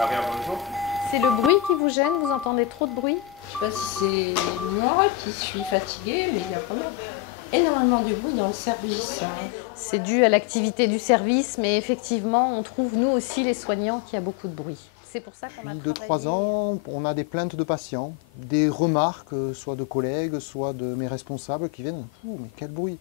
Maria, bonjour. C'est le bruit qui vous gêne? Vous entendez trop de bruit? Je sais pas si c'est moi qui suis fatiguée, mais il y a vraiment énormément de bruit dans le service. C'est dû à l'activité du service, mais effectivement, on trouve nous aussi les soignants qu'il y a beaucoup de bruit. C'est pour ça qu'on a Depuis travaillé... 2-3 ans, on a des plaintes de patients, des remarques, soit de collègues, soit de mes responsables qui viennent « Ouh, mais quel bruit !»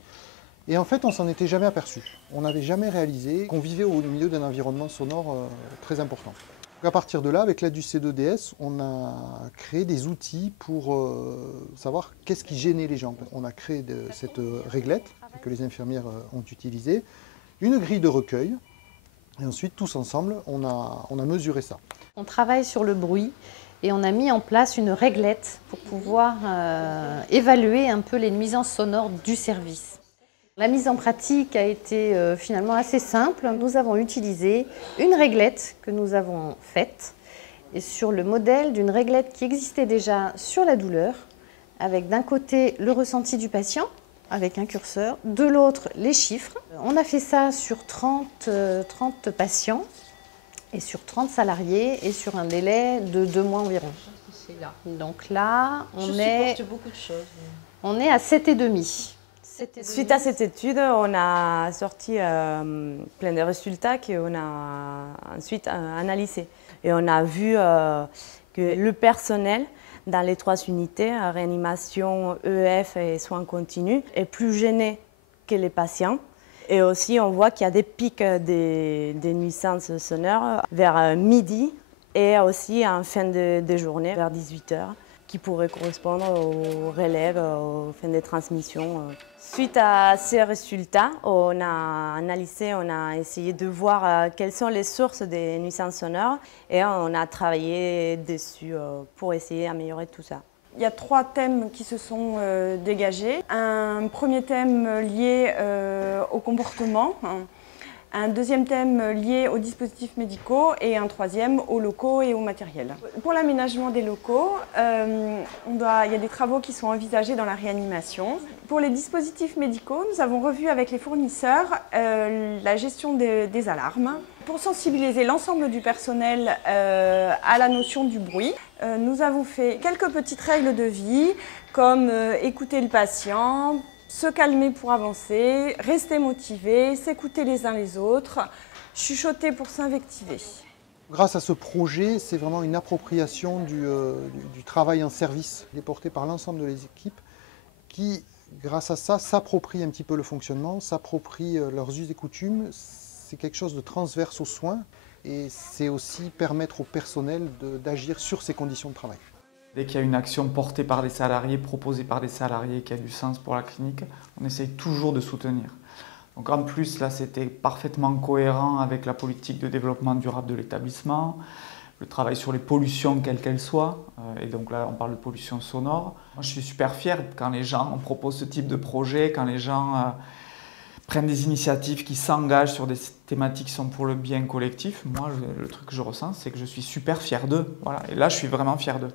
Et en fait, on s'en était jamais aperçu. On n'avait jamais réalisé qu'on vivait au milieu d'un environnement sonore très important. Donc à partir de là, avec l'aide du C2DS, on a créé des outils pour savoir qu'est-ce qui gênait les gens. On a créé cette réglette que les infirmières ont utilisée, une grille de recueil, et ensuite, tous ensemble, on a mesuré ça. On travaille sur le bruit et on a mis en place une réglette pour pouvoir évaluer un peu les nuisances sonores du service. La mise en pratique a été finalement assez simple. Nous avons utilisé une réglette que nous avons faite et sur le modèle d'une réglette qui existait déjà sur la douleur, avec d'un côté le ressenti du patient, avec un curseur, de l'autre les chiffres. On a fait ça sur 30 patients et sur 30 salariés et sur un délai de 2 mois environ. Là. Donc là, on est à 7,5. Suite à cette étude, on a sorti plein de résultats qu'on a ensuite analysés. Et on a vu que le personnel dans les 3 unités, réanimation, EF et soins continus, est plus gêné que les patients. Et aussi, on voit qu'il y a des pics des nuisances sonores vers midi et aussi en fin de journée, vers 18 h, qui pourraient correspondre aux relèves, aux fins de transmission. Suite à ces résultats, on a analysé, on a essayé de voir quelles sont les sources des nuisances sonores et on a travaillé dessus pour essayer d'améliorer tout ça. Il y a 3 thèmes qui se sont dégagés. Un premier thème lié au comportement, un deuxième thème lié aux dispositifs médicaux et un troisième aux locaux et au matériel. Pour l'aménagement des locaux, il y a des travaux qui sont envisagés dans la réanimation. Pour les dispositifs médicaux, nous avons revu avec les fournisseurs la gestion des alarmes. Pour sensibiliser l'ensemble du personnel à la notion du bruit, nous avons fait quelques petites règles de vie, comme écouter le patient, se calmer pour avancer, rester motivé, s'écouter les uns les autres, chuchoter pour s'invectiver. Grâce à ce projet, c'est vraiment une appropriation du travail en service, qui est porté par l'ensemble des équipes, qui, grâce à ça, s'approprient un petit peu le fonctionnement, s'approprient leurs us et coutumes. C'est quelque chose de transverse aux soins et c'est aussi permettre au personnel d'agir sur ses conditions de travail. Dès qu'il y a une action portée par des salariés, proposée par des salariés, qui a du sens pour la clinique, on essaye toujours de soutenir. Donc en plus, là, c'était parfaitement cohérent avec la politique de développement durable de l'établissement, le travail sur les pollutions, quelles qu'elles soient, et donc là, on parle de pollution sonore. Moi, je suis super fier quand les gens proposent ce type de projet, quand les gens prennent des initiatives qui s'engagent sur des thématiques qui sont pour le bien collectif. Moi, le truc que je ressens, c'est que je suis super fier d'eux. Voilà. Et là, je suis vraiment fier d'eux.